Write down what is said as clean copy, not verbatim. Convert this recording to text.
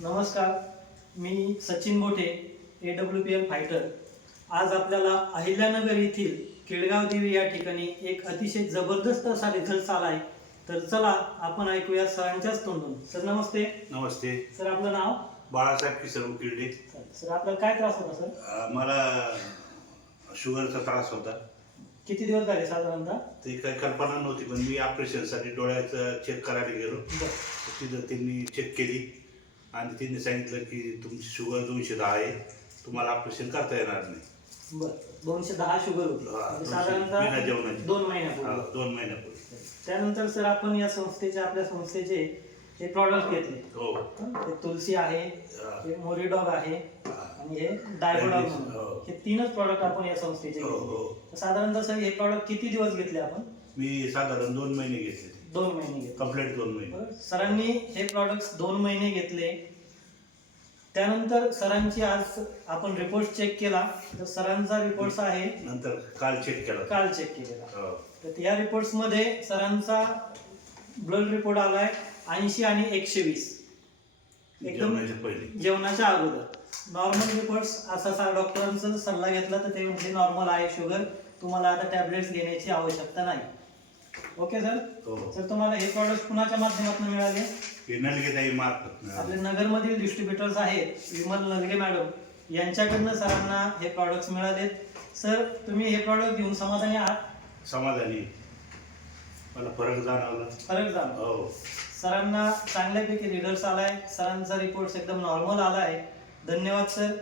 नमस्कार, मी सचिन मोठे, AWPL fighter. आज आपल्याला अहिल्यानगर येथील केळगाव देवी या ठिकाणी एक अतिशय जबरदस्त असा रिझल्ट आला आहे. तर चला आपण ऐकूया सरांच्याच तोंडून. सर नमस्ते. नमस्ते. सर आपलं नाव? बाळासाहेब किसन किर्डे. सर आपल्याला काय त्रास होता सर? मला शुगरचा त्रास होता. किती दिवस झाले साधारणतः? ती काही कल्पना नव्हती, पण मी ऑपरेशनसाठी डोळ्याचं चेक करायला गेलो. तिथं त्यांनी चेक केली आणि त्यांनी सांगितलं की तुमची शुगर 210 आहे, तुम्हाला ऑपरेशन करता येणार नाही. बरं, 210 शुगर होती म्हणजे साधारणतः 2 महिन्यापूर्वी. 2 महिन्यापूर्वी. त्यानंतर सर आपण या संस्थेचे, आपल्या संस्थेचे हे प्रॉडक्ट घेतले. हो. हे तुलसी आहे, हे मोरिडॉग आहे आणि हे डायगोडॉग म्हणून, हे तीनच प्रॉडक्ट आपण या संस्थेचे घेतले. साधारणतः सर हे प्रॉडक्ट किती दिवस घेतले आपण? मी साधारण 2 महिने घेतले. 2 महिने घेतले, कंप्लीट 2 महिने. सरांनी हे प्रॉडक्ट 2 महिने घेतले. त्यानंतर सरांची आज आपण रिपोर्ट चेक केला, तर सरांचा रिपोर्ट आहे, नंतर काल चेक केला. तर या रिपोर्ट्स मध्ये सरांचा ब्लड रिपोर्ट आलाय 80 आणि 120, एकदम जेवणाच्या अगोदर. नॉर्मल रिपोर्ट्स असा डॉक्टरांचा सल्ला घेतला तर ते म्हणजे नॉर्मल आहे शुगर, तुम्हाला आता टॅबलेट्स घेण्याची आवश्यकता नाही. Okay sir. सर तुम्हाला हे प्रॉडक्ट कुणाच्या माध्यमातून मिळाले? आपले नगरमधील डिस्ट्रीब्युटर्स आहेत, विमल नलगे मॅडम यांच्याकडनं सरांना हे प्रॉडक्ट्स मिळालेत. सर तुम्ही हे प्रॉडक्ट घेऊन समाधानी आहात? समाधानी. मला फरक जाणवला. हो. सरांना चांगल्यापैकी रिझल्ट आलाय. सरांचा रिपोर्ट एकदम नॉर्मल आलाय. धन्यवाद सर.